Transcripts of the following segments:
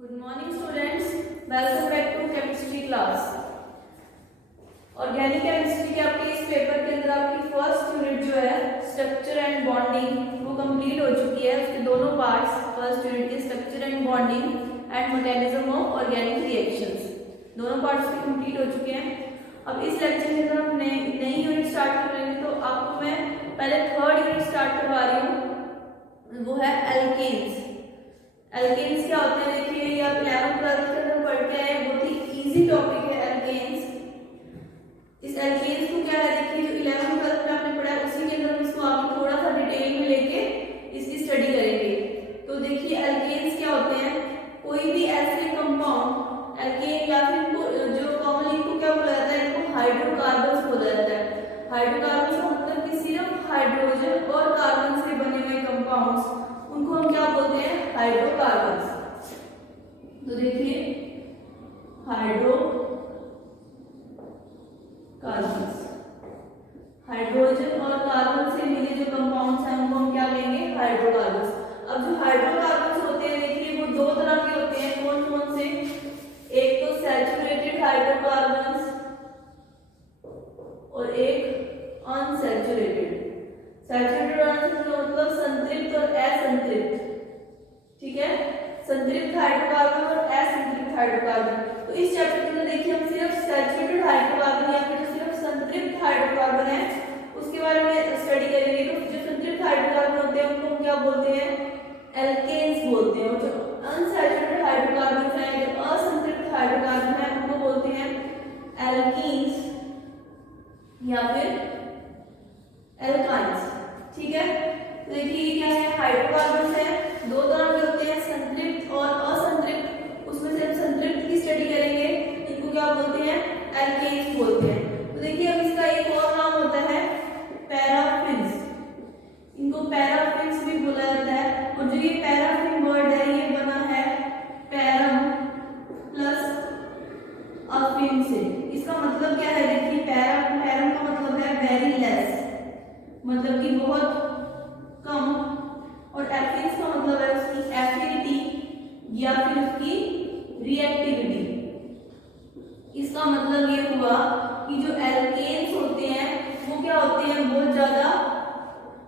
Good morning students, welcome back to chemistry class. Organic chemistry के आपके इस paper के अंदर आपकी फर्स्ट यूनिट जो है स्ट्रक्चर एंड बॉन्डिंग वो कंप्लीट हो चुकी है। उसके दोनों पार्ट्स, फर्स्ट यूनिट के structure and bonding and mechanism of organic reactions, दोनों पार्ट्स भी कंप्लीट हो चुके हैं। अब इस लेक्चर के अंदर हम नई यूनिट स्टार्ट कर रहे हैं, तो आपको मैं पहले थर्ड यूनिट स्टार्ट करवा रही हूँ, वो है एल्केन्स। एल्केन्स क्या होते हैं, देखिए ये आप 11th 12th के अंदर पढ़ के आए, बहुत ही इजी टॉपिक है एल्केन्स। इस एल्केन्स को क्या है, देखिए जो 11th 12th में आपने पढ़ा है उसी के अंदर हम इसको आगे थोड़ा सा डिटेल में लेके इसकी स्टडी करेंगे। तो देखिए एल्केन्स क्या होते हैं, कोई भी ऐसे कंपाउंड एल्केन या फिर जो कॉमनली इनको क्या बोला जाता है, इनको हाइड्रोकार्बन्स बोला जाता है। हाइड्रोकार्बन्स का मतलब कि सिर्फ हाइड्रोजन और कार्बन से बने हुए कंपाउंड्स, उनको हम क्या बोलते हैं, हाइड्रोकार्बन्स। तो देखिए हाइड्रोकार्बन्स, हाइड्रोजन और कार्बन से मिले जो कंपाउंड्स हैं उनको हम क्या लेंगे, हाइड्रोकार्बन्स। अब जो हाइड्रोकार्बन्स होते हैं देखिए वो दो तरह के होते हैं, कौन कौन से, एक तो सैचुरेटेड हाइड्रोकार्बन्स और एक अनसैचुरेटेड। सैचुरेटेड और अनसैचुरेटेड मतलब संतृप्त और असंतृप्त, ठीक है, संतृप्त हाइड्रोकार्बन और असंतृप्त हाइड्रोकार्बन। तो इस चैप्टर के अंदर देखिए हम सिर्फ सैचुरेटेड हाइड्रोकार्बन या फिर सिर्फ संतृप्त हाइड्रोकार्बन है उसके बारे में स्टडी करेंगे। तो जो संतृप्त हाइड्रोकार्बन होते हैं उनको हम क्या बोलते हैं, एल्केन्स बोलते हैं। और जो अनसैचुरेटेड हाइड्रोकार्बन है, जो असंतृप्त हाइड्रोकार्बन है, उनको बोलते हैं एल्कीन्स या फिर एल्काइंस, ठीक है। तो देखिए क्या है, हाइड्रोकार्बन है, दो तरह के होते हैं, संतृप्त और असंतृप्त। उसमें से हम संतृप्त की स्टडी करेंगे, इनको क्या बोलते हैं, एल्केन्स बोलते हैं। तो देखिए अब इसका एक और नाम होता है पैराफिन्स, इनको पैराफिन्स भी बोला जाता है। और जो ये पैराफिन वर्ड है ये बना है पैरम प्लस अफिन से। इसका मतलब क्या है, देखिए पैरम का मतलब है वेरी लेस, मतलब कि बहुत कम, और एफिन्स का मतलब है उसकी एफिनिटी या फिर उसकी रिएक्टिविटी। इसका मतलब ये हुआ कि जो एल्केन्स होते हैं वो क्या होते हैं, बहुत ज्यादा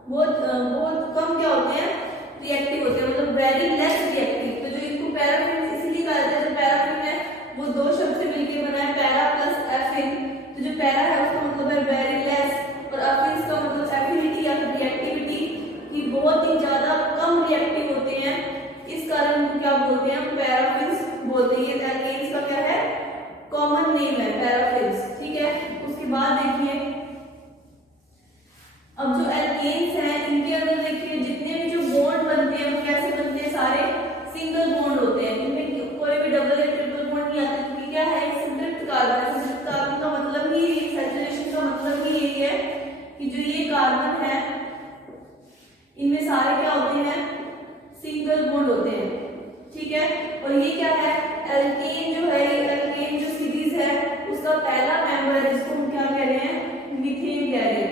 बहुत कम क्या होते हैं, रिएक्टिव होते हैं, मतलब वेरी लेस रिएक्टिव। तो जो इनको पैराफिन इसलिए कहा जाता है, जो पैराफिन है वो दो शब्द से मिलकर बना है, पैरा प्लस एफिन। तो जो पैरा है उसका मतलब है वेरी लेस, और एफिन्स का मतलब एफिनिटी या फिर रिएक्टिविटी, कि बहुत ही ज्यादा कम रिएक्टिव होते हैं। इस कारण इनको क्या बोलते हैं, पैराफिन्स बोलते हैं। ये एल्केन्स का क्या है, कॉमन नेम है पैराफिन्स, ठीक है। उसके बाद देखिए अब जो एल्केन्स हैं इनके अंदर देखिए जितने भी जो बॉन्ड बनते हैं वो कैसे बनते हैं, सारे सिंगल बॉन्ड होते हैं, इनमें कोई भी डबल या ट्रिपल बॉन्ड नहीं आता, क्योंकि क्या है, संतृप्त कार्बन है। संतृप्त कार्बन का मतलब ही, सैचुरेशन का मतलब ही यही है कि जो ये कार्बन है इनमें सारे क्या होते हैं, सिंगल बॉन्ड होते हैं, ठीक है। और ये क्या है, एल्केन जो है, एल्केन जो सीरीज है उसका पहला मेंबर है जिसको हम क्या कह रहे हैं, मीथेन कह रहे हैं,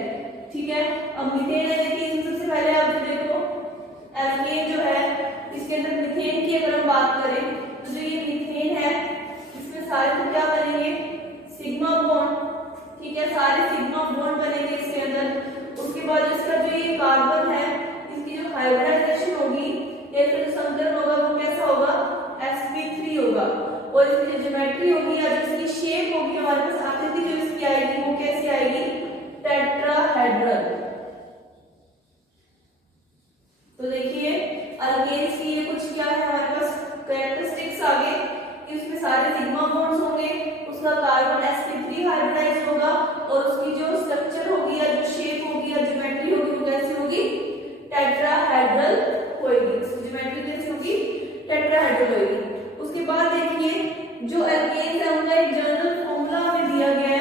ठीक है। अब मीथेन है, देखिए सबसे पहले आप जो देखो एल्केन जो है इसके अंदर मीथेन की अगर हम बात करें तो जो ये मीथेन है इसमें सारे तो क्या बनेंगे, सिग्मा बॉन्ड, ठीक है, सारे सिग्मा बॉन्ड बनेंगे इसके अंदर। उसके बाद इसका जो ये कार्बन है इसकी जो हाइब्रिडाइजेशन होगी या फिर जो संकरण होगा वो कैसा होगा, sp3 होगा। और इसकी जो ज्योमेट्री होगी या जो इसकी शेप होगी, हमारे पास आकृति जो इसकी आएगी वो कैसी आएगी, टेट्राहेड्रल। तो देखिए एल्केन्स की ये कुछ क्या है, हमारे पास कैरेक्टरिस्टिक्स आ गए कि उसमें सारे सिग्मा बॉन्ड्स होंगे, उसका कार्बन sp3 हाइब्रिडाइज होगा, और उसकी जो स्ट्रक्चर होगी या जो शेप होगी या ज्योमेट्री होगी वो कैसी होगी, टेट्राहेड्रल होगी। ज्योमेट्री कैसी होगी, टेट्राहेड्रल होगी। उसके बाद देखिए जो एल्केन्स है उनका एक जनरल फॉर्मूला हमें दिया गया है,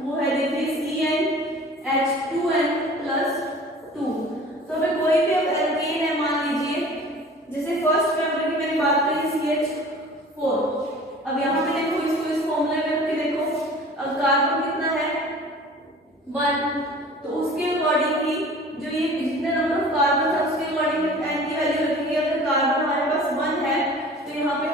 वो है देखिए CnH2n+2। तो हमें कोई भी अब एल्केन है, मान लीजिए जैसे फर्स्ट मेंबर की मैंने बात करी CH4, अब यहाँ पे देखो इसको इस फॉर्मूला में रख के देखो, अब कार्बन कितना है, 1, तो उसके अकॉर्डिंग ही जो ये जितने नंबर ऑफ कार्बन है उसके अकॉर्डिंग n की वैल्यू रखेंगे। अगर कार्बन हमारे पास 1 है तो यहाँ पे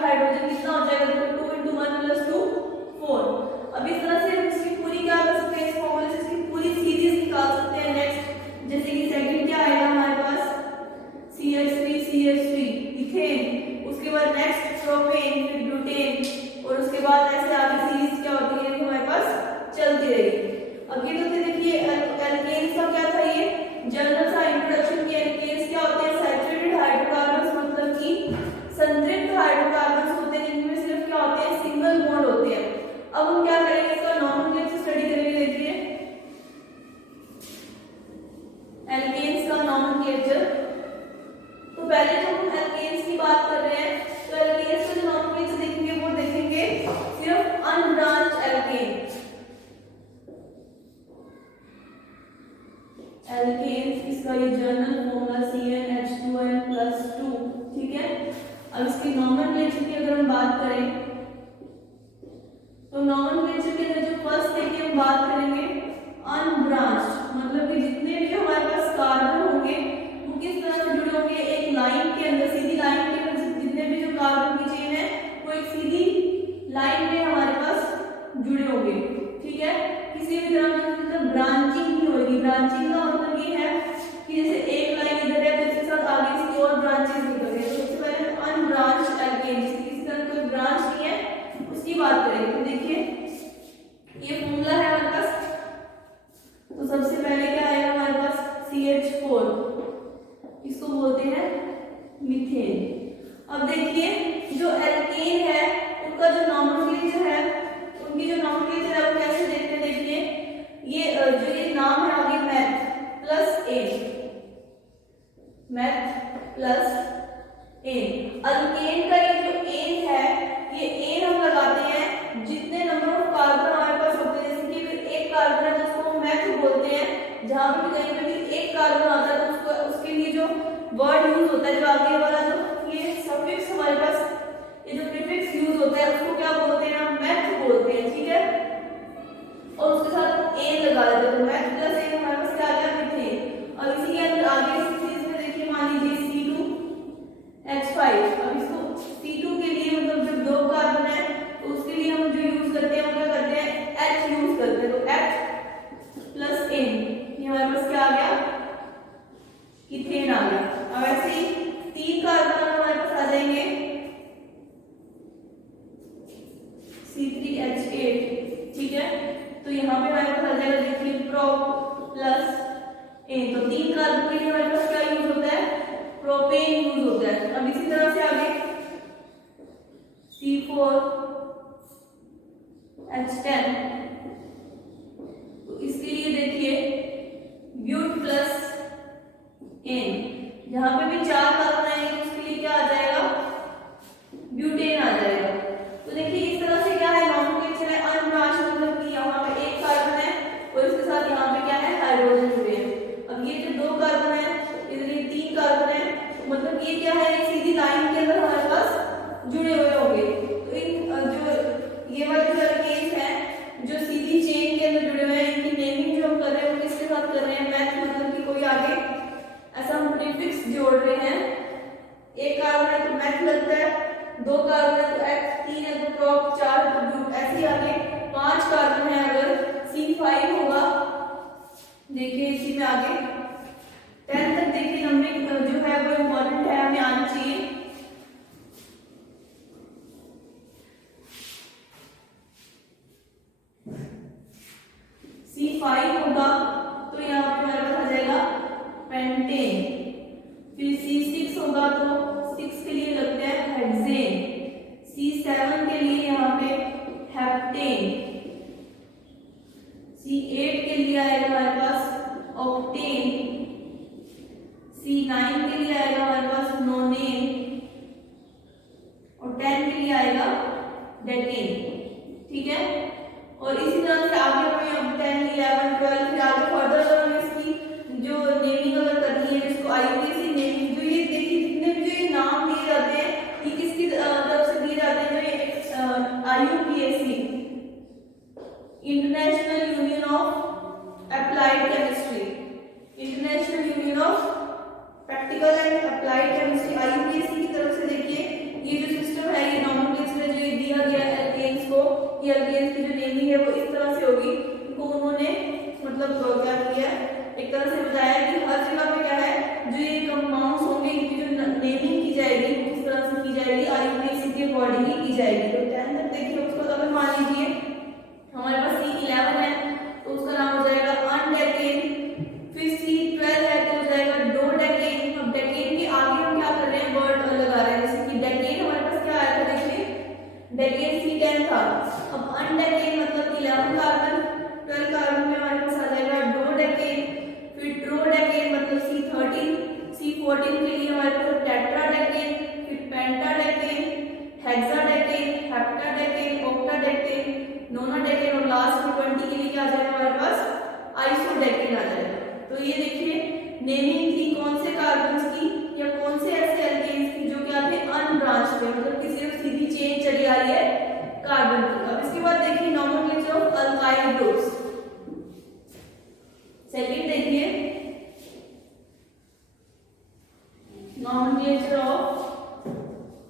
उसके बाद नेक्स्ट प्रोपेन, फिर ब्यूटेन, और उसके बाद ऐसे आगे सीरीज क्या होती है हमारे पास चलती रहेगी। अब ये तो देखिए एल्केन्स का क्या था, ये जनरल सा इंट्रोडक्शन किया। एल्केन्स क्या होते हैं, सैचुरेटेड हाइड्रोकार्बन्स, मतलब कि संतृप्त हाइड्रोकार्बन्स होते हैं जिनमें सिर्फ क्या होते हैं, सिंगल बॉन्ड होते हैं। अब हम क्या करेंगे, इसका नॉमेनक्लेचर स्टडी करेंगे। देखिए एल्केन्स का नॉमेनक्लेचर, तो पहले तो हम एल्केन्स की बात कर रहे हैं, तो एल्केन्स का जो नॉमेनक्लेचर देखेंगे वो देखेंगे सिर्फ अनब्रांच्ड एल्केन। एल्केन्स इसका ये जर्नल फॉर्मूला CnH2n+2, ठीक है। अब इसके नॉमेनक्लेचर की अगर हम बात करें तो नॉमेनक्लेचर के अंदर जो फर्स्ट देखिए हम बात करेंगे अनब्रांच्ड, मतलब कि जितने भी हमारे पास कार्बन होंगे वो किस तरह से जुड़े होंगे, एक लाइन के अंदर, सीधी लाइन के अंदर जितने भी जो कार्बन की चेन है वो एक सीधी लाइन में हमारे पास जुड़े होंगे, ठीक है। किसी भी तरह की मतलब ब्रांचिंग नहीं होगी। ब्रांचिंग का मतलब ये है कि जैसे एक लाइन इधर है तो इसके साथ आगे इसकी और ब्रांचेस निकल गए, तो सबसे पहले अनब्रांच्ड एल्केन, जिसकी तरह कोई ब्रांच नहीं है उसकी बात करेंगे। तो देखिए ये फॉर्मूला है हमारे पास, तो सबसे पहले क्या आएगा हमारे पास CH4, इसको बोलते हैं मीथेन। अब देखिए जो एल्केन है उनका जो नॉमेनक्लेचर है, उनकी जो नॉमेनक्लेचर है वो कैसे देखते हैं। देखिए ये जो ये नाम है आगे meth plus ane, meth plus ane. Alkane का ये जो एन है, ये एन हम लगाते हैं जितने नंबर ऑफ कार्बन हमारे पास होते हैं। जैसे कि अगर एक कार्बन है तो उसको हम मैथ बोलते हैं, जहां पे कहीं पे भी एक कार्बन आता है तो उसको उसके लिए जो वर्ड यूज होता है, जो आगे वाला जो ये सफिक्स हमारे पास, ये जो प्रीफिक्स यूज होता है उसको क्या बोलते हैं, हम मैथ बोलते हैं, ठीक है। और उसके साथ एन लगा देते हैं, तो मैथ प्लस एन हमारे पास क्या आ गया, मीथेन। अब इसी के अंदर आगे इस चीज में देखिए, मान लीजिए C2H5। अब इसको C2 के लिए मतलब जब दो कार्बन है तो उसके लिए हम जो यूज करते हैं वो क्या करते हैं, H यूज करते हैं, तो H प्लस एन, ये हमारे पास क्या आ गया, इथेन आ गया। अब ऐसे ही तीन कार्बन हमारे पास आ जाएंगे C3H8, ठीक है। तो यहाँ पे हमारे पास आ जाएगा देखिए प्रोप प्लस एन, तो तीन कार्बन के लिए हमारे पास क्या यूज होता है, प्रोपेन यूज होता है। अब इसी तरह से आगे C4H10, तो इसके लिए देखिए ब्यूट प्लस एन, जहां पे भी चार कार्बन आएंगे उसके लिए क्या आ जाएगा, ब्यूटेन आ जाएगा। तो देखिए इस तरह से क्या है, नॉमेनक्लेचर है अनब्रांच्ड, मतलब कि यहाँ पे एक कार्बन है और इसके साथ यहाँ पे क्या है, हाइड्रोजन जुड़े हैं। अब ये जो दो कार्बन है, इधर ये तीन कार्बन है, मतलब ये क्या है, एक सीधी लाइन के अंदर हमारे पास जुड़े हुए होंगे। तो इन जो ये वाले जो एल्केन्स हैं जो सीधी चेन के अंदर जुड़े हुए हैं, इनकी नेमिंग जो हम कर रहे हैं वो किसके साथ कर रहे हैं, मैथ, मतलब कि कोई आगे ऐसा हम प्रीफिक्स जोड़ रहे हैं। एक कार्बन है तो मैथ लगता है, दो कार्बन है तो H, तीन है तो प्रोप, चार तो ब्यूट, ऐसे आगे पांच कार्बन है अगर C5 होगा। देखिए इसी में आगे 10 तक देखिए नंबरिंग जो है वो इम्पोर्टेंट है, हमें आना चाहिए। C5 होगा तो यहाँ पे हमारे पास आ जाएगा पेंटेन, फिर C6 होगा तो 6 के लिए लगता है हेक्सेन, C7 के लिए यहाँ पे हेप्टेन, C8 के लिए आएगा हमारे पास ऑक्टेन, C9 के लिए आएगा हमारे पास नोनेन, और 10 के लिए आएगा डेकेन, ठीक है। और इसी तरह से आगे हमें अब 10, 11, 12 फिर आगे फर्दर अगर हमें इसकी जो नेमिंग अगर करनी है, इसको IUPAC नेमिंग, जो ये देखिए जितने भी जो ये नाम दिए जाते हैं ये किसकी तरफ से दिए जाते हैं, जो ये IUPAC, international union of applied chemistry, international union of practical and applied chemistry, IUPAC की तरफ से देखिए ये जो सिस्टम है, ये नॉमेनक्लेचर है जो ये दिया गया है एल्केन्स को, ये एल्केन्स की जो नेमिंग है वो इस तरह से होगी। इनको उन्होंने मतलब क्या किया, एक तरह से बताया कि हर जगह पे क्या है, जो ये कंपाउंड्स होंगे इनकी जो नेमिंग की जाएगी वो किस तरह से की जाएगी, उसके अकॉर्डिंग ही की जाएगी। तो 10 तक देखिए, उसको तो अगर मान लीजिए हमारे पास C11 है तो उसका नाम हो जाएगा अनडेकेन, फिर C12 है तो हो जाएगा डोडेकेन। अब डेकेन के आगे हम क्या कर रहे हैं, वर्ड लगा रहे हैं, जैसे कि डेकेन हमारे पास क्या आया था, देखिए डेकेन C10 था। अब अनडेकेन मतलब 11 कार्बन, 12 कार्बन में हमारे पास आ जाएगा डोडेकेन, फिर ट्रोडेकेन मतलब C13, C14 के लिए हमारे पास टेट्राडेकेन, फिर पेंटाडेकेन, हेक्साडेकेन, हेप्टाडेकेन, ऑक्टाडेकेन, नोनाडेकेन और लास्ट में 20 के लिए क्या आ जाएगा हमारे पास आइसोडेकेन आ जाएगा। तो ये देखिए नेमिंग थी कौन से कार्बन्स की या कौन से ऐसे एल्केन्स की जो क्या थे अनब्रांच्ड है, मतलब किसी में सीधी चेन चली आ रही है कार्बन की। अब इसके बाद देखिए nomenclature of alkyl groups. Second देखिए नोमेनक्लेचर ऑफ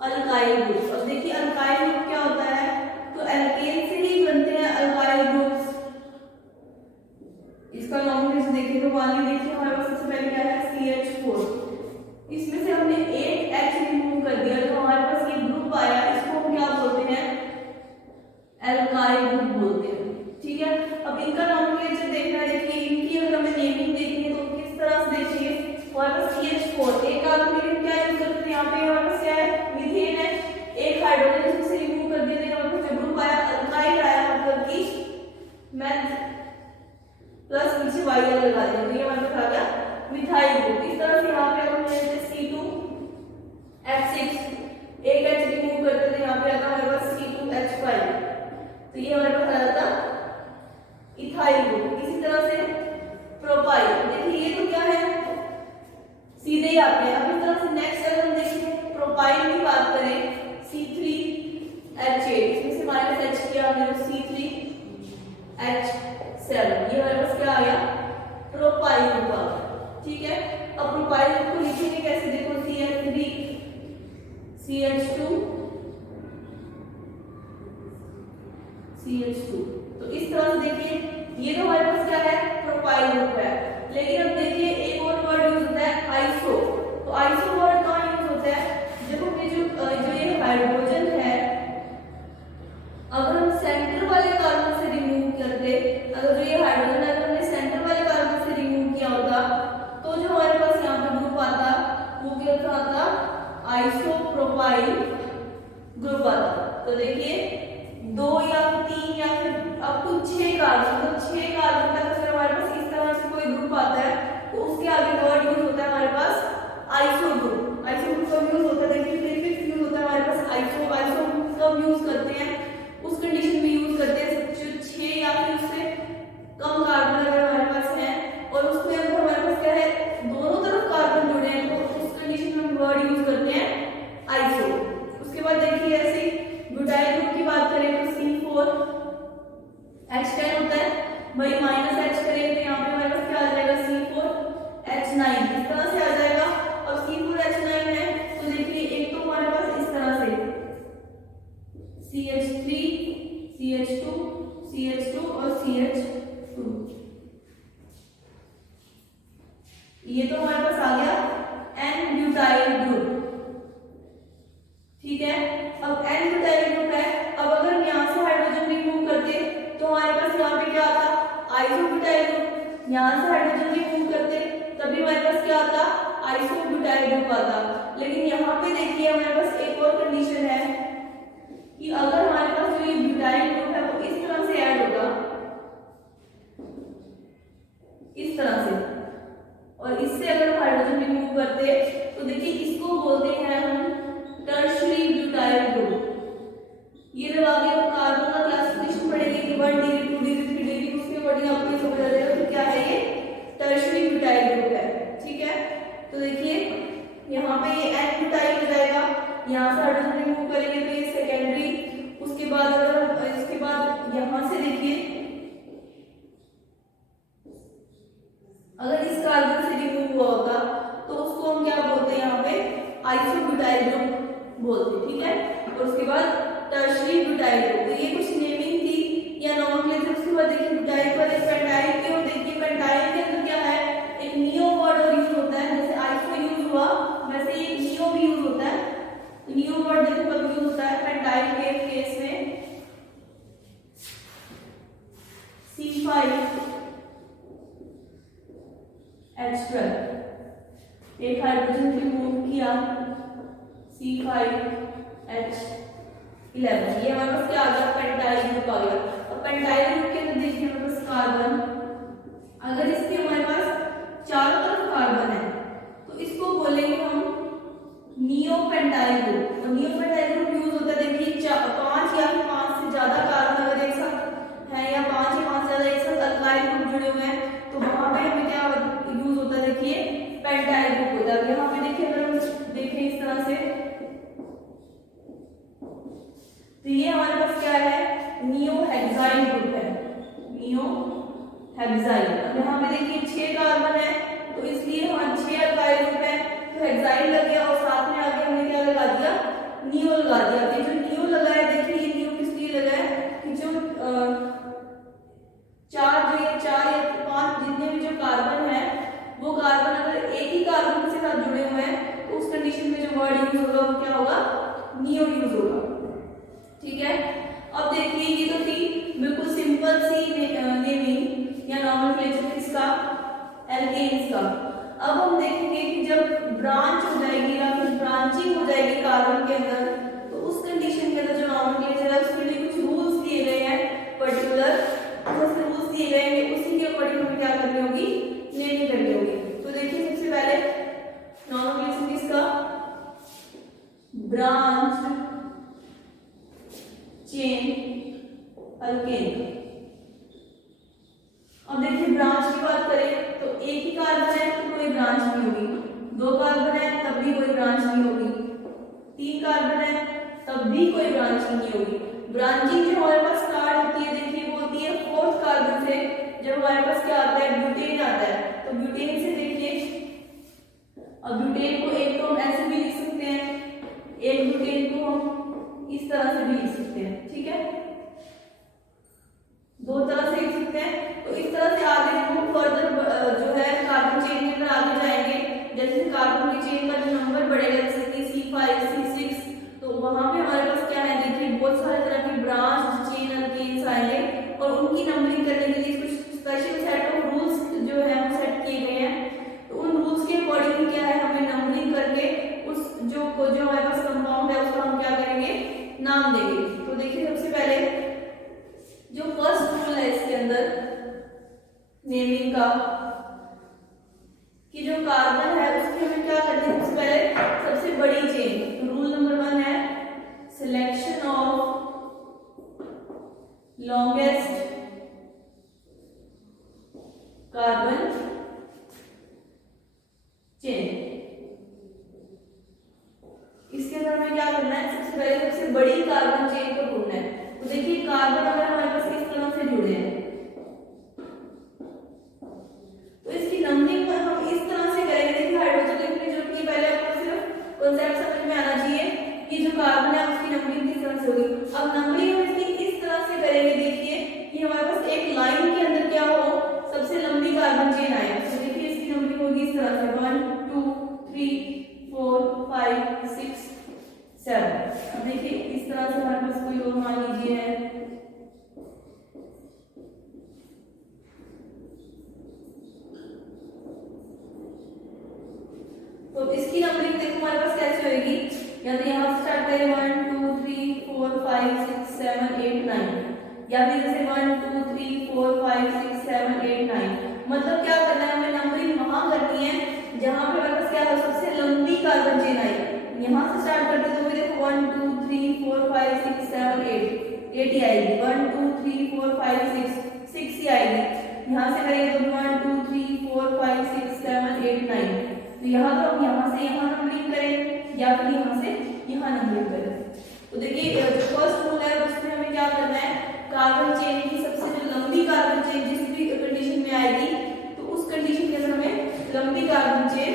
अल्काइल ग्रुप्स। अब देखिए अल्काइल ग्रुप क्या होता है, तो एल्केन से ही बनते हैं अल्काइल ग्रुप्स। इसका नोमेनक्लेचर देखिए तो मान लीजिए देखिए हमारे पास सबसे पहले क्या है CH4, इसमें से हमने एक H रिमूव कर दिया तो हमारे पास ये ग्रुप आया, इसको हम क्या बोलते हैं एल्काइल ग्रुप बोलते हैं। ठीक है, अब इनका नोमेनक्लेचर देखना है, देखिए इनकी अगर हमें नेमिंग देखनी है तो किस तरह से देखिए हमारे पास CH4 एक कार्बन के लिए क्या यूज करते हैं, यहाँ पे हमारे पास क्या है मीथेन है, एक हाइड्रोजन इसमें से रिमूव कर दिया तो हमारे पास जो ग्रुप आया अल्काइल आया, मतलब कि मैथ प्लस पीछे वाई लगा दिया तो ये हमारे पास आ गया मिथाइल ग्रुप। इस तरह से यहाँ पे हम लेते हैं C2H6, एक H रिमूव करते थे, यहाँ पे आता हमारे पास C2H5, तो ये हमारे पास आ जाता इथाइल ग्रुप। इसी तरह से प्रोपाइल, देखिए ये तो क्या है सीधे ही आते हैं। अब इस तरह से नेक्स्ट अगर हम देखें प्रोपाइल की बात करें C3H8, इसमें से हमारे पास H क्या आ गया C3H7, ये हमारे पास क्या आ गया प्रोपाइल ग्रुप आ गया। ठीक है, अब प्रोपाइल ग्रुप को लिखेंगे कैसे, देखो CH3 CH2 CH2, तो इस तरह से देखिए ये तो हमारे पास क्या है प्रोपाइल ग्रुप है। लेकिन अब देखिए एक और वर्ड यूज होता है आइसो, तो आइसो वर्ड कहाँ यूज होता है, जब हमने जो ये हाइड्रोजन है अगर हम सेंटर वाले कार्बन से रिमूव करते, अगर जो ये हाइड्रोजन है अगर हमने सेंटर वाले कार्बन से रिमूव किया होता तो जो हमारे पास यहाँ पे ग्रुप आता वो क्या आता आइसोप्रोपाइल ग्रुप आता। तो देखिए 2 या 3 या फिर अप टू 6 कार्बन, तो 6 कार्बन तक अगर हमारे पास इस तरह से कोई ग्रुप आता है तो उसके आगे वर्ड यूज होता है हमारे पास आइसो ग्रुप। आइसो ग्रुप कब यूज होता है, देखिए प्रीफिक्स यूज होता है हमारे पास आइसो। आइसो कब यूज करते हैं, उस कंडीशन में यूज करते हैं जो 6 या फिर उससे कम कार्बन अगर हमारे पास है और उसमें अगर हमारे पास क्या है दोनों तरफ कार्बन जुड़े हैं तो उस कंडीशन में हम वर्ड यूज करते हैं आइसो। उसके बाद देखिए ऐसे ब्यूटाइल ग्रुप की बात करें तो C4H10 होता है, भाई माइनस H करेंगे तो यहाँ पे हमारे पास क्या आ जाएगा C4H9, इस तरह से आ जाएगा। और C4H9 है तो देखिए एक तो हमारे पास इस तरह से CH3 CH2 CH2 और CH2, ये तो हमारे पास आ गया N ब्यूटाइल ग्रुप। ठीक है, अब N ब्यूटाइल ग्रुप है, अब अगर हम यहाँ से हाइड्रोजन रिमूव करते तो हमारे पास यहाँ पे क्या आता आइसोब्यूटाइल ग्रुप, यहाँ से हाइड्रोजन रिमूव करते तभी हमारे पास क्या आता आइसोब्यूटाइल ग्रुप आता। लेकिन यहाँ पे देखिए हमारे पास एक और कंडीशन है कि अगर हमारे पास जो ये ब्यूटाइल ग्रुप है वो इस तरह से ऐड होगा, इस तरह से, और इससे अगर हाइड्रोजन रिमूव करते तो देखिए इसको बोलते हैं हम टर्शियरी ब्यूटाइल ग्रुप। ये जब आगे हम कार्बन का क्लासिफिकेशन पढ़ेंगे कि 1 डिग्री 2 डिग्री 3 डिग्री उसके अकॉर्डिंग आपको ये समझ आ जाएगा तो क्या है ये टर्शियरी ब्यूटाइल ग्रुप है। ठीक है, तो देखिए यहाँ पे ये N ब्यूटाइल हो जाएगा, यहाँ से हाइड्रोजन रिमूव करेंगे तो ये सेकेंडरी। उसके बाद अगर इसके बाद यहाँ से देखिए अगर इस कार्बन से रिमूव हुआ होता तो उसको हम क्या बोलते हैं यहाँ पे आइसोब्यूटाइल ग्रुप बोलते हैं। ठीक है, और उसके बाद टर्शियरी ब्यूटाइल ग्रुप, तो ये कुछ नेमिंग थी या नोमेनक्लेचर। उसके बाद देखिए ब्यूटाइल पर एक पेंटाइल की, और देखिए पेंटाइल के अंदर क्या है एक नियो वर्ड यूज होता है, जैसे आइसो यूज हुआ वैसे ये नियो भी यूज होता है। नियो वर्ड देखो कब यूज होता है पेंटाइल के केस में C5H12, एक हाइड्रोजन रिमूव किया C5H11, ये हमारे पास क्या आ गया, पेंटाइल ग्रुप आ गया। अब पेंटाइल ग्रुप के अंदर देखिए हमारे पास कार्बन, अगर इसके हमारे पास चारों तरफ कार्बन है तो इसको बोलेंगे हम नियोपेंटाइल ग्रुप। और नियोपेंटाइल ग्रुप यूज होता है देखिए 5 या 5 से ज्यादा कार्बन अगर एक साथ है या 5 या 5 से ज्यादा एक साथ अल्काइल ग्रुप जुड़े हुए हैं तो वहां पे हमें क्या यूज होता है, देखिए पेंटाइल ग्रुप होता है। यहाँ पे देखिए अगर हम देखें इस तरह से तो ये हमारे पास क्या है, नियोहेक्साइल ग्रुप है, नियोहेक्साइल। अब यहाँ पे देखिए 6 कार्बन है तो इसलिए वहां 6 अल्काइल ग्रुप है तो हेक्साइल लग गया और साथ में आगे हमने क्या लगा दिया, नियो लगा दिया। ये जो नियो लगा है देखिए ये नियो किस लिए लगा है कि जो 4 या 5 जितने भी जो कार्बन है वो कार्बन अगर एक ही कार्बन के साथ जुड़े हुए हैं तो उस कंडीशन में जो वर्ड यूज होगा वो क्या होगा, नियो यूज होगा। ठीक है, अब देखिए ये तो थी बिल्कुल सिंपल सी नेमिंग या नॉमेनक्लेचर किसका, एल्केन्स का। अब हम देखेंगे कि जब ब्रांच हो जाएगी या फिर ब्रांचिंग हो जाएगी कार्बन के अंदर तो उस कंडीशन के अंदर जो नॉमेनक्लेचर है उसके लिए कुछ रूल्स दिए गए हैं, पर्टिकुलर रूल्स दिए गए हैं, उसी के अकॉर्डिंग हमें क्या करनी होगी, नेमिंग करनी होगी। तो देखिए सबसे पहले नॉमेनक्लेचर किसका, ब्रांच चेन अल्केन। अब देखिए ब्रांच की बात करें तो एक ही कार्बन है तो कोई ब्रांच नहीं होगी, 2 कार्बन है तब भी कोई ब्रांच नहीं होगी, 3 कार्बन है तब भी कोई ब्रांच नहीं होगी। ब्रांचिंग जो हमारे पास स्टार्ट होती है देखिए वो होती है 4th कार्बन से, जब हमारे पास क्या आता है, ब्यूटेन आता है। तो ब्यूटेन से देखिए, अब ब्यूटेन को एक तो हम ऐसे भी लिख सकते हैं, एक ब्यूटेन को हम इस तरह से भी लिख सकते हैं। ठीक है, 2 तरह से लिख सकते हैं। तो इस तरह से आगे हम फर्दर जो है कार्बन चेन के अंदर आगे जाएंगे, जैसे कार्बन की चेन का जो नंबर बढ़ेगा जैसे कि C5 C6 तो वहां पे हमारे पास क्या है देखिए बहुत सारे तरह के ब्रांच चेन अल्केन्स आएंगे और उनकी नंबरिंग करने के लिए कुछ स्पेशल सेट ऑफ रूल्स जो है वो सेट किए गए हैं। तो उन रूल्स के अकॉर्डिंग क्या है हमें नंबरिंग करके उस जो हमारे पास कंपाउंड है उसका हम क्या करेंगे, नाम देंगे। तो देखिए सबसे पहले जो फर्स्ट रूल है इसके अंदर नेमिंग का कि जो कार्बन है उसकी हमें क्या करना है, सबसे पहले सबसे बड़ी चेन। रूल नंबर 1 है selection of longest carbon chain. इसके अंदर हमें क्या करना है, सबसे पहले सबसे बड़ी कार्बन चेन को ढूंढना है। तो देखिए कार्बन अगर हमारे पास इस तरह से जुड़े हैं तो इसकी नंबरिंग हम इस तरह से करेंगे। देखिए हाइड्रोजन लिखने जो कि पहले आपको सिर्फ कांसेप्ट समझ में आना चाहिए कि जो कार्बन है उसकी नंबरिंग किस तरह से होगी। अब नंबरिंग हम इसकी इस तरह से करेंगे देखिए कि हमारे पास एक लाइन के अंदर क्या हो, सबसे लंबी कार्बन चेन आए। तो देखिए इसकी नंबरिंग होगी इस तरह से 1 2 3 4 5 6 7। अब देखिए इस तरह से हमारे पास कोई और मान लीजिए है तो इसकी नंबरिंग देखो हमारे पास कैसे होगी, या तो यहाँ से स्टार्ट करें 1 2 3 4 5 6 7 8 9 या फिर जैसे 1 2 3 4 5 6 7 8 9। मतलब क्या करना है हमें, नंबरिंग वहां करनी है जहां पे हमारे पास क्या है सबसे लंबी कार्बन चेन आई। यहाँ से स्टार्ट करते तो देखो 1 2 3 4 5 6 7 8 8 ही आएगी, 1 2 3 4 5 6 ही आएगी। यहाँ से करेंगे तो 1 2 3 4 5 6 7 8 9। तो यहाँ तो हम यहाँ से यहाँ नंबरिंग करें या फिर यहाँ से यहाँ नंबरिंग करें। तो देखिए जो फर्स्ट रूल है उसमें हमें क्या करना है, कार्बन चेन की सबसे जो लंबी कार्बन चेन जिस भी कंडीशन में आएगी तो उस कंडीशन के अंदर हमें लंबी कार्बन चेन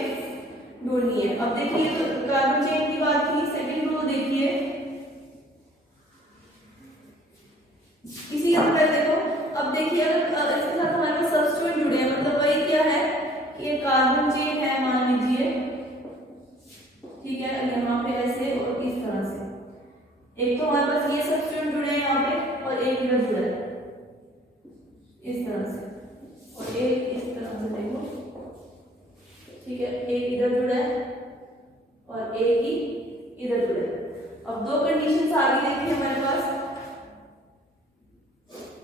ढूंढनी है। अब देखिए तो कार्बन चेन की बात की, सेकंड रूल देखिए इसी के अंदर देखो। अब देखिए अगर इसके साथ हमारे पास सब्स्टिट्यूएंट जुड़े हैं मतलब वही क्या है कि ये कार्बन चेन है मान लीजिए, ठीक है, यहाँ पे ऐसे और इस तरह से। एक तो हमारे पास ये सब्स्टिट्यूएंट जुड़े हैं यहाँ पे और एक इधर जुड़ा है इस तरह से, और एक इस तरह से देखो, ठीक है, एक इधर जुड़ा है और एक ही इधर जुड़ा है। अब दो कंडीशंस आ गई देखिए हमारे पास,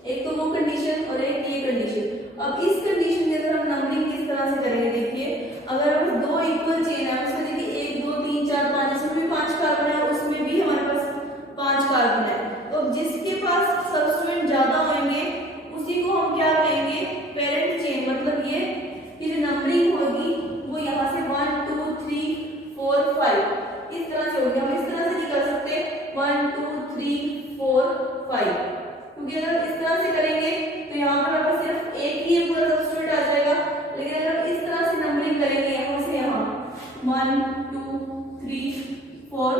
एक तो वो कंडीशन और एक ये कंडीशन। अब इस कंडीशन के अंदर हम नंबरिंग किस तरह से करेंगे, देखिए अगर हम दो इक्वल चेन है उसमें देखिए 1 2 3 4 5, इसमें भी 5 कार्बन है, उसमें भी हमारे पास 5 कार्बन है, तो जिसके पास सब्स्टिट्यूएंट ज्यादा होंगे उसी को हम क्या कहेंगे, पेरेंट चेन। मतलब ये जो नंबरिंग होगी वो यहाँ से 1 2 3 4 5 इस तरह से होगी। हम इस तरह से नहीं कर सकते 1 2 3 4 5, क्योंकि अगर इस तरह से करेंगे तो यहाँ पर हमारे पास सिर्फ एक ही पूरा सब्स्टिट्यूएंट आ जाएगा। लेकिन अगर हम इस तरह से नंबरिंग करेंगे यहाँ से यहाँ 1 2 3 4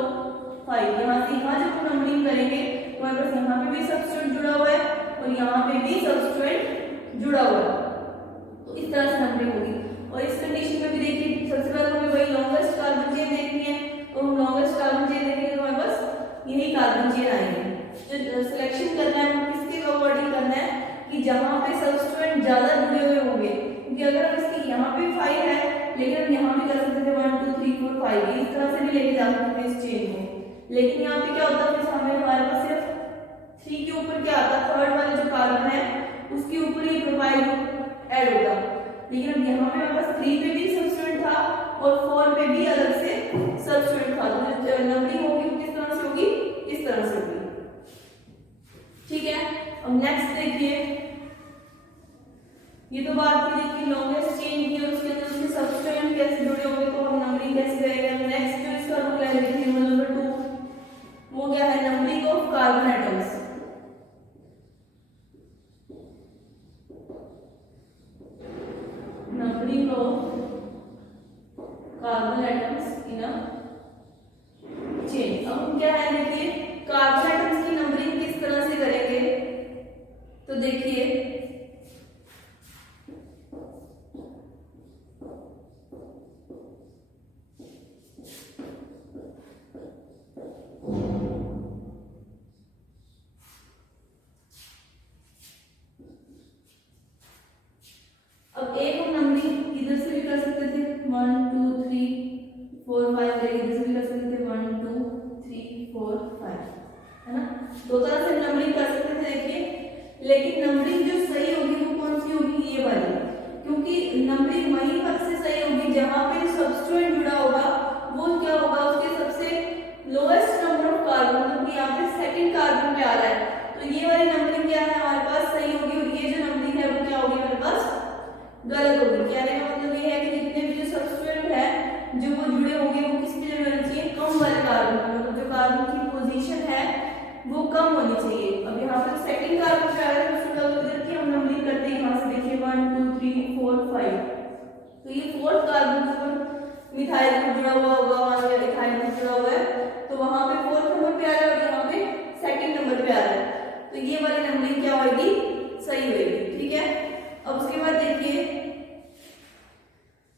5, यहाँ से यहाँ जब नंबरिंग करेंगे तो हमारे पास यहाँ पे भी सब्स्टिट्यूएंट जुड़ा हुआ है और यहाँ पे भी सब्स्टिट्यूएंट जुड़ा हुआ है, तो इस तरह से नंबरिंग होगी। और इस कंडीशन में भी देखिए सबसे पहले हमें वही लॉन्गेस्ट कार्बन चेन देखनी है, तो हम लॉन्गेस्ट कार्बन चेन देखेंगे तो हमारे पास यही कार्बन चेन आएंगे। जो सिलेक्शन करना है वो किसके अकॉर्डिंग करना है कि जहाँ पे सब्स्टिट्यूएंट ज्यादा जुड़े हुए होंगे, क्योंकि अगर हम इसकी यहाँ पे 5 है लेकिन हम यहाँ भी कर सकते थे 1 2 3 4 5, इस तरह से भी लेके जा सकते हैं इस चेन को। लेकिन यहाँ पे क्या होता है, हमें हमारे पास सिर्फ 3 के ऊपर क्या आता है, थर्ड वाले जो कार्बन है उसके ऊपर ही प्रोपाइल ऐड होगा। लेकिन अब यहाँ पे हमारे पास 3 पे भी सब्स्टिट्यूएंट था और 4 पे भी अलग से सब्स्टिट्यूएंट था, तो नंबरिंग होगी वो किस तरह से होगी, इस तरह से होगी, ठीक है। अब नेक्स्ट देखिए, ये तो बात की देखिए लॉन्गेस्ट चेन की और उसके अंदर उसके सब्स्टिट्यूएंट कैसे जुड़े होंगे तो हम नंबरिंग कैसे करेंगे। नेक्स्ट जो इसका रूल है देखिए नंबर 2, वो क्या है, numbering of carbon atoms. Numbering of carbon atoms in a chain. अब हम क्या है देखिए कार्बन एटम्स की नंबरिंग किस तरह से करेंगे, तो देखिए अब एक हम नंबरिंग इधर से भी कर सकते थे 1 2 3 4 5, इधर से भी कर सकते थे 1 2 3 4 5, है ना, दो तरह से नंबरिंग कर सकते थे देखिए। लेकिन नंबरिंग जो सही होगी वो कौन सी होगी, ये वाली, क्योंकि नंबरिंग वहीं पर से सही होगी जहां पे सब्स्टिट्यूएंट जुड़ा होगा वो क्या होगा, उसके सबसे लोएस्ट नंबर ऑफ कार्बन, मतलब यहाँ पे सेकंड कार्बन पे आ रहा है, तो ये वाली नंबरिंग क्या है हमारे पास सही होगी और ये जो नंबरिंग है वो क्या होगी हमारे पास गलत होगी। कहने का मतलब ये है कि जितने भी जो सब्स्टिट्यूएंट है जो वो जुड़े होंगे वो किस पे जुड़े होने चाहिए, कम वाले कार्बन, मतलब जो कार्बन की पोजीशन है वो कम होनी चाहिए। अब यहाँ पे सेकंड कार्बन पे आ रहा है तो इधर की हम नंबरिंग करते हैं, यहाँ से देखिए 1 2 3 4 5, तो ये फोर्थ कार्बन पर मिथाइल ग्रुप जुड़ा हुआ होगा, वहां पे इथाइल ग्रुप जुड़ा हुआ है, तो वहां पे फोर्थ नंबर पे आ रहा है और यहाँ पे सेकंड नंबर पे आ रहा है, तो ये वाली नंबरिंग क्या होगी, सही होगी, ठीक है। अब उसके बाद देखिए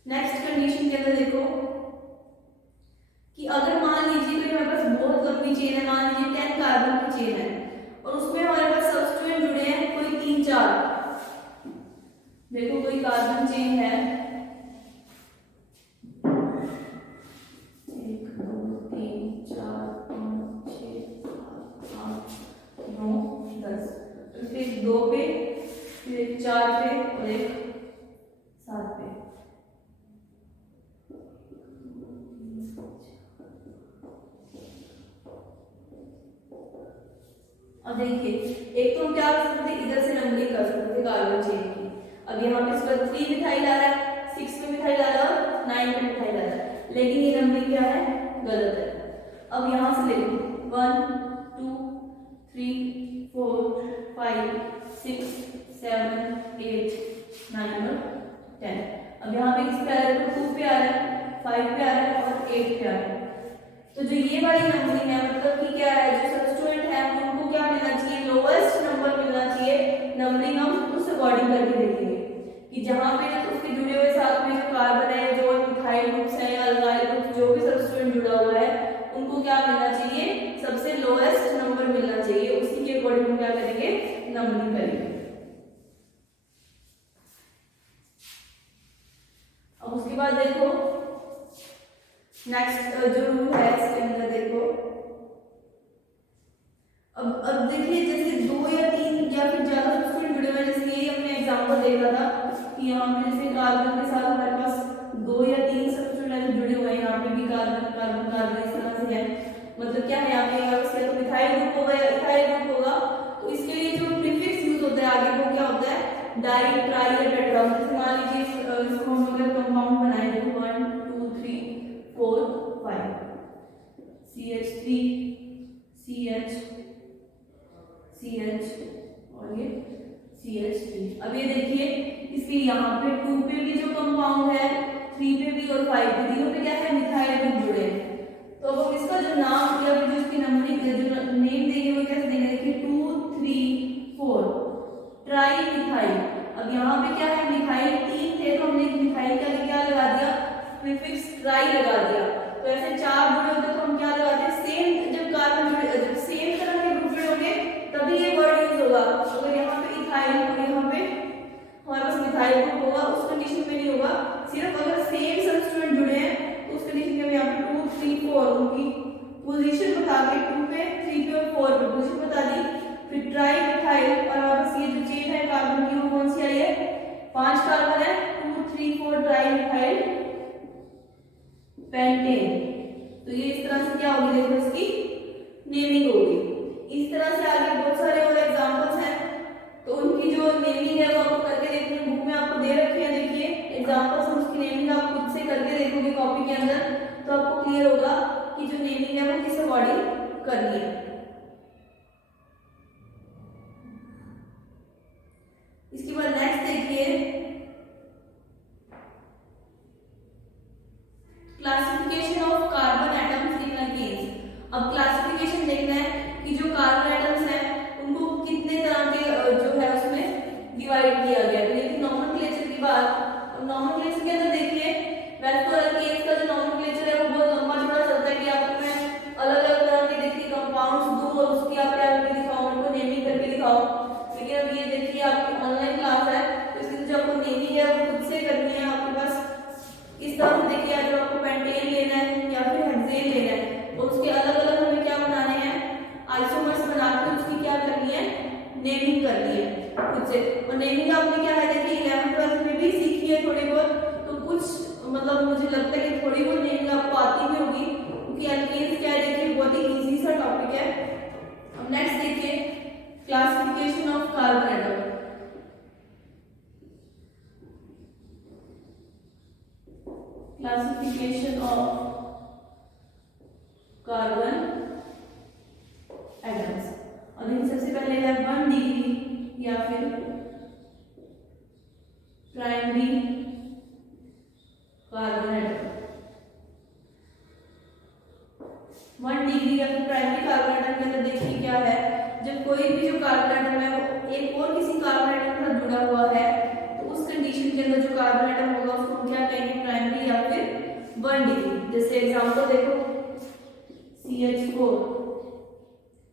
नेक्स्ट कंडीशन के अंदर देखो कि अगर मान लीजिए कि हमारे पास बहुत लंबी चेन है, मान लीजिए 10 कार्बन की चेन है और उसमें हमारे पास सब्स्टिट्यूएंट जुड़े हैं कोई 3 4, देखो कोई कार्बन चेन है 1 2 3 4 5 6 7 8 9 10, फिर 2 पे, फिर एक 4 पे और एक 7 पे। अब देखिए एक तो हम क्या कर सकते थे, इधर से नंबरिंग कर सकते थे कार्बन चेन की। अब यहाँ पे इसका 3 मिथाइल आ रहा है, 6 पे मिथाइल आ रहा है और 9 पे मिथाइल आ रहा है, लेकिन ये नंबरिंग क्या है, गलत है। अब यहाँ से देखो 1 2 3 4 5 6 7 8 9 और 10। अब यहाँ पे किस पे आ रहा है, 2 पे आ रहा है, 5 पे आ रहा है और 8 पे आ रहा है, तो जो ये वाली नंबरिंग है मतलब कि क्या है, जो सब्स्टिट्यूएंट है उनको क्या मिलना चाहिए, लोएस्ट नंबर मिलना चाहिए। नंबरिंग हम उस अकॉर्डिंग करके देखेंगे कि जहां पे तो उसके जुड़े हुए साथ में जो कार्बन है, जो मिथाइल ग्रुप्स है या अल्काइल ग्रुप्स, जो भी सब्स्टिट्यूएंट जुड़ा हुआ है उनको क्या मिलना चाहिए, सबसे लोएस्ट नंबरिंग करेंगे। अब उसके बाद देखो नेक्स्ट जो रूल है इसके अंदर देखो, अब देखिए जैसे 2 या 3 या फिर ज्यादा स्टूडेंट जुड़े हुए हैं, जैसे ये हमने एग्जांपल देखा था कि यहाँ पे जैसे कार्बन के साथ हमारे पास 2 या 3 सब्स्टिट्यूएंट जुड़े हुए हैं, यहाँ पे भी कार्बन कार्बन कार्बन इस तरह से है, मतलब क्या है यहाँ पे इसका तो मिथाइल ग्रुप होगा या इथाइल ग्रुप होगा, तो इसके लिए जो प्रीफिक्स यूज होता है आगे वो क्या होता है डाई ट्राई या टेट्रा। जैसे मान लीजिए इसको हम अगर कंपाउंड बनाए तो 1 2 3 4 5 CH3 CH CH और ये CH3। अब ये देखिए इसके यहाँ पे 2 पे भी जो कंपाउंड है, 3 पे भी और 5 पे, तीनों पे क्या है मिथाइल ग्रुप जुड़े हैं। तो अब हम इसका जो नाम या जो इसकी नंबरिंग जो नेम देंगे वो कैसे देंगे, देखिए 2 3 4 ट्राई मिथाइल। अब यहाँ पे क्या है मिथाइल 3 थे तो हमने मिथाइल का क्या लगा दिया प्रीफिक्स ट्राई लगा दिया। तो ऐसे 4 जुड़े होते तो हम क्या लगाते हैं सेम, जब कार्बन जुड़े जब सेम तरह के ग्रुप जुड़े होंगे तभी ये वर्ड यूज होगा। अगर यहाँ पे इथाइल और यहाँ पे हमारे पास मिथाइल ग्रुप होगा उस कंडीशन में नहीं होगा, सिर्फ अगर सेम सब्स्टिट्यूएंट जुड़े हैं तो उस कंडीशन में यहाँ पे 2 3 4 उनकी पोजीशन बता के 2 पे 3 पे और 4 पे पोजीशन बता दी, फिर ट्राई मिथाइल और हमारे पास ये जो चेन है कार्बन की वो कौन सी आई है 5 कार्बन है 2 3 4 ट्राई मिथाइल पेंटेन। तो ये इस तरह से क्या होगी देखो इसकी नेमिंग होगी। इस तरह से आगे बहुत सारे और एग्जांपल्स हैं तो उनकी जो नेमिंग है वो आपको करके देखनी है, बुक में आपको दे रखी है, देखिए एग्जांपल्स और उसकी नेमिंग आप खुद से करके देखोगे कॉपी के अंदर तो आपको क्लियर होगा कि जो नेमिंग है वो किस अकॉर्डिंग करनी है। इसके बाद नेक्स्ट देखिए classification of carbon atoms in alkanes. अब क्लासिफिकेशन देखना है कि जो कार्बन एटम्स हैं उनको कितने तरह के जो है उसमें डिवाइड किया गया। तो ये थी नॉमेनक्लेचर की बात। नॉमेनक्लेचर के अंदर देखिए वैसे तो अल्केन्स का जो नॉमेनक्लेचर है वो बहुत लंबा चौड़ा चलता है कि आपको मैं अलग अलग तरह के देखिए कंपाउंड्स दूं और उसकी आप क्या करके दिखाओ, उनको नेमिंग करके दिखाओ। लेकिन अब ये देखिए आपकी ऑनलाइन क्लास है तो इसकी जो आपको नेमिंग है वो खुद से करनी है। आपके पास इस तरह से देखिए अगर आपको पेंटेन लेना है या फिर हेक्सेन लेना है और उसके अलग अलग हमें क्या बनाने हैं आइसोमर्स बनाकर उसकी क्या करनी है नेमिंग करनी है खुद से। और नेमिंग आपने क्या है देखिए 11th 12th में भी सीखी है थोड़ी बहुत, तो कुछ मतलब मुझे लगता है कि थोड़ी बहुत नेमिंग आपको आती भी होगी क्योंकि अल्केन्स क्या है देखिए बहुत ही इजी सा टॉपिक है। अब नेक्स्ट देखिए classification of carbon atom. Classification of carbon atoms. और देखिए सबसे पहले है 1 डिग्री या फिर प्राइमरी कार्बन एटम। 1 डिग्री या फिर प्राइमरी कार्बन एटम के अंदर देखिए क्या है, जब कोई भी जो कार्बन एटम है वो एक और किसी कार्बन एटम के साथ जुड़ा हुआ है तो उस कंडीशन के अंदर जो कार्बन एटम होगा उसको हम क्या कहेंगे प्राइमरी या फिर 1 डिग्री। जैसे एग्जांपल देखो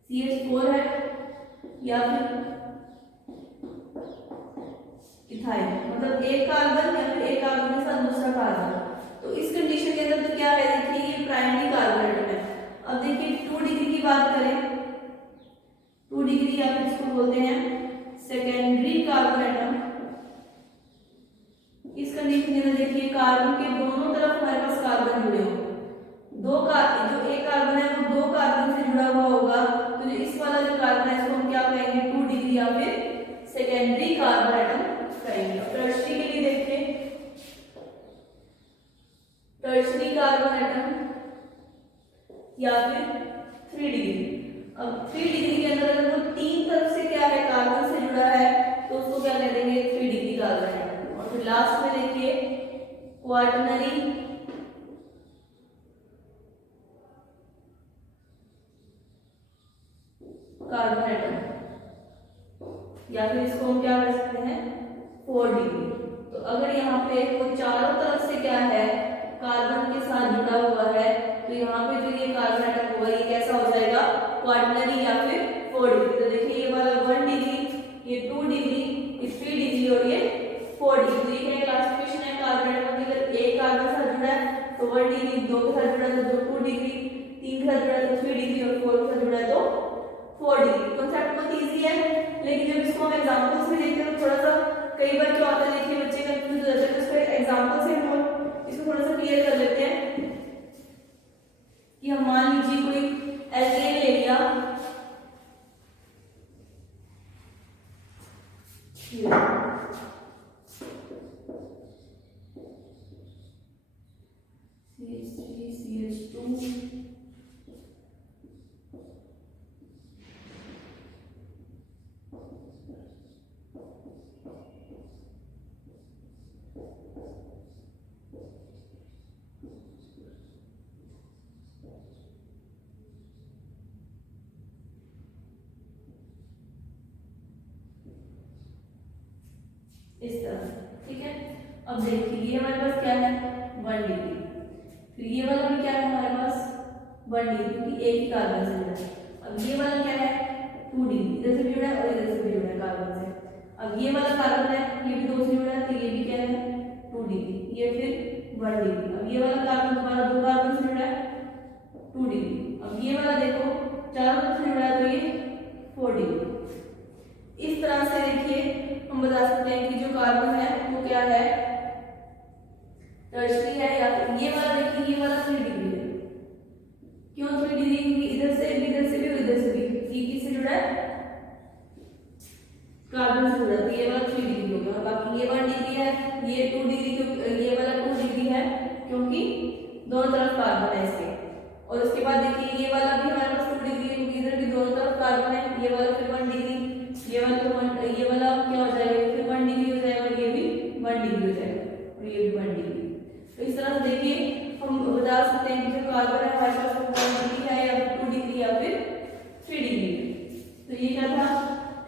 CH4 है या फिर इथाइल, मतलब एक कार्बन या फिर एक कार्बन के साथ दूसरा कार्बन। तो इस कंडीशन के अंदर तो क्या है देखिए ये प्राइमरी कार्बन एटम है। अब देखिए 2 डिग्री की बात करें, 2 डिग्री या फिर इसको बोलते हैं सेकेंडरी कार्बन एटम। इस कंडीशन के अंदर देखिए कार्बन के दोनों तरफ हमारे पास कार्बन जुड़े होंगे, दो कार्बन जो एक कार्बन है वो 2 कार्बन से जुड़ा हुआ होगा, तो जो इस वाला जो कार्बन है इसको हम क्या कहेंगे 2 डिग्री या फिर सेकेंडरी कार्बन एटम कहेंगे। टर्शरी के लिए देखिए टर्शरी कार्बन एटम या फिर 3 डिग्री। अब 3 डिग्री के अंदर अगर वो 3 तरफ से क्या है कार्बन से जुड़ा है तो उसको क्या कह देंगे 3 डिग्री कार्बन एटम। और फिर लास्ट में देखिए क्वार्टनरी कार्बन एटम या फिर इसको हम क्या कर सकते हैं 4 डिग्री। तो अगर यहाँ पे वो चारों तरफ से क्या है कार्बन के साथ जुड़ा हुआ है तो यहाँ पे जो ये कार्बन एटम होगा ये कैसा हो जाएगा क्वार्टनरी या फिर 4 डिग्री। तो देखिए ये वाला 1 डिग्री ये 2 डिग्री, ये 3 डिग्री और ये 4 डिग्री। तो ये क्या क्लासिफिकेशन है कार्बन एटम की। अगर एक कार्बन के साथ जुड़ा है तो 1 डिग्री, 2 के साथ जुड़ा है तो 2 डिग्री, 3 के साथ जुड़ा है तो 3 डिग्री और 4 के साथ जुड़ा है तो 4 डिग्री। कॉन्सेप्ट बहुत ईजी है, लेकिन जब इसको हम एग्जांपल्स में देखते हैं तो थोड़ा सा कई बार क्या होता है, देखिए बच्चे कंफ्यूज हो जाते हैं। तो इसको एग्जांपल से हम इसको थोड़ा सा क्लियर कर लेते हैं कि हम मान लीजिए कोई एल्केन ले लिया, CH3 CH2 इस तरह, ठीक है। अब देखिए ये हमारे पास क्या है 1 डिग्री, फिर ये वाला भी क्या है हमारे पास 1 डिग्री क्योंकि एक ही कार्बन से जुड़ा है। अब ये वाला क्या है 2 डिग्री, इधर से भी जुड़ा है और इधर से भी जुड़ा है कार्बन से। अब ये वाला कार्बन है, ये भी 2 से जुड़ा है तो ये भी क्या है 2 डिग्री, ये फिर 1 डिग्री। अब ये वाला कार्बन दोबारा 2 कार्बन से जुड़ा है 2 डिग्री। अब ये वाला देखो 4 से जुड़ा है तो ये 4 डिग्री। इस तरह से देखिए हम बता सकते हैं कि जो कार्बन है वो क्या है टर्शरी है, या फिर ये वाला देखिए ये वाला 3 डिग्री है। क्यों 3 डिग्री? क्योंकि इधर से भी और इधर से भी ये किससे जुड़ा है कार्बन से जुड़ा है, तो ये वाला 3 डिग्री हो गया। बाकी ये 1 डिग्री है, ये 2 डिग्री, ये वाला 2 डिग्री है क्योंकि दोनों तरफ कार्बन है इसके। और उसके बाद देखिए ये वाला भी हमारे पास 2 डिग्री है क्योंकि इधर भी दोनों तरफ कार्बन है। ये वाला फिर 1 डिग्री, ये वाला क्या हो जाएगा फिर 1 डिग्री हो जाएगा और ये भी 1 डिग्री हो जाएगा और ये भी 1 डिग्री। तो इस तरह से देखिए हम बता सकते हैं कि जो कार्बन है हमारे पास 1 डिग्री है या फिर 2 डिग्री या फिर 3 डिग्री। तो ये क्या था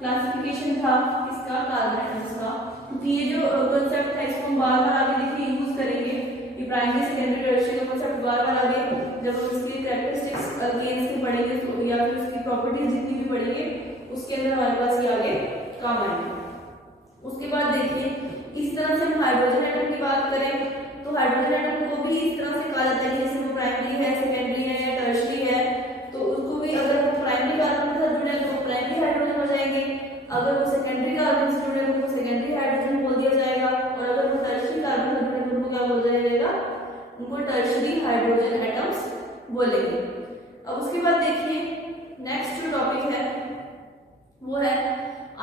क्लासिफिकेशन था इसका कार्बन एटम्स का। क्योंकि ये जो कांसेप्ट है इसको हम बार-बार आगे देखिए यूज करेंगे, ये प्राइमरी सेकेंडरी टर्शियरी का कांसेप्ट बार-बार आगे जब हम इसकी कैरेक्टरिस्टिक्स अल्केन्स की पढ़ेंगे तो या फिर उसकी प्रॉपर्टीज जितनी भी पढ़ेंगे उसके अंदर हमारे पास ये आगे काम आएंगे। उसके बाद देखिए इस तरह से हम हाइड्रोजन एटम की बात करें तो हाइड्रोजन एटम को भी इस तरह से कहा जाता है जैसे वो प्राइमरी है, सेकेंडरी है या टर्शियरी है। तो उसको भी अगर वो प्राइमरी कार्बन के साथ जुड़े हैं तो वो प्राइमरी हाइड्रोजन हो जाएंगे, अगर वो सेकेंडरी कार्बन से जुड़े हैं तो वो सेकेंडरी हाइड्रोजन बोल दिया जाएगा, और अगर वो टर्शियरी कार्बन से जुड़े हैं तो उनको क्या बोल दिया जाएगा, उनको टर्शियरी हाइड्रोजन एटम्स बोलेंगे। अब उसके बाद देखिए नेक्स्ट जो टॉपिक है वो है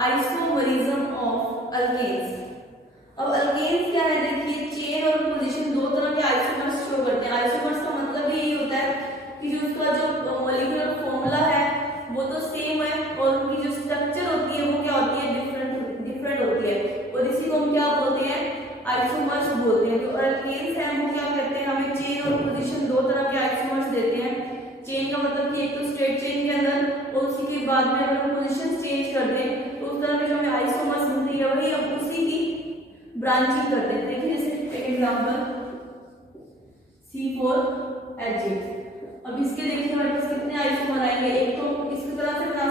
आइसोमरिज्म ऑफ अल्केन्स। अब अल्केन्स क्या है देखिए चेन और पोजीशन दो तरह के आइसोमर्स शो करते हैं। आइसोमर्स का मतलब यही होता है कि जो उसका जो मॉलिक्यूलर फॉर्मूला है वो तो सेम है और उनकी जो स्ट्रक्चर होती है वो क्या होती है डिफरेंट होती है, और इसी को हम क्या बोलते हैं आइसोमर्स बोलते हैं। तो अल्केन्स है वो क्या करते हैं हमें चेन और पोजीशन दो तरह के आइसोमर्स देते हैं। चेन का मतलब कि एक तो स्ट्रेट चेन के अंदर और उसी के बाद में अगर हम पोजीशन चेंज कर दें तो उस तरह के जो हमें आइसोमर्स मिलती है वही हम उसी की ब्रांचिंग करते हैं। देखिए जैसे एक एग्जांपल C4H8। अब इसके देखिए हमारे पास कितने आइसोमर आएंगे, एक तो इस तरह से बना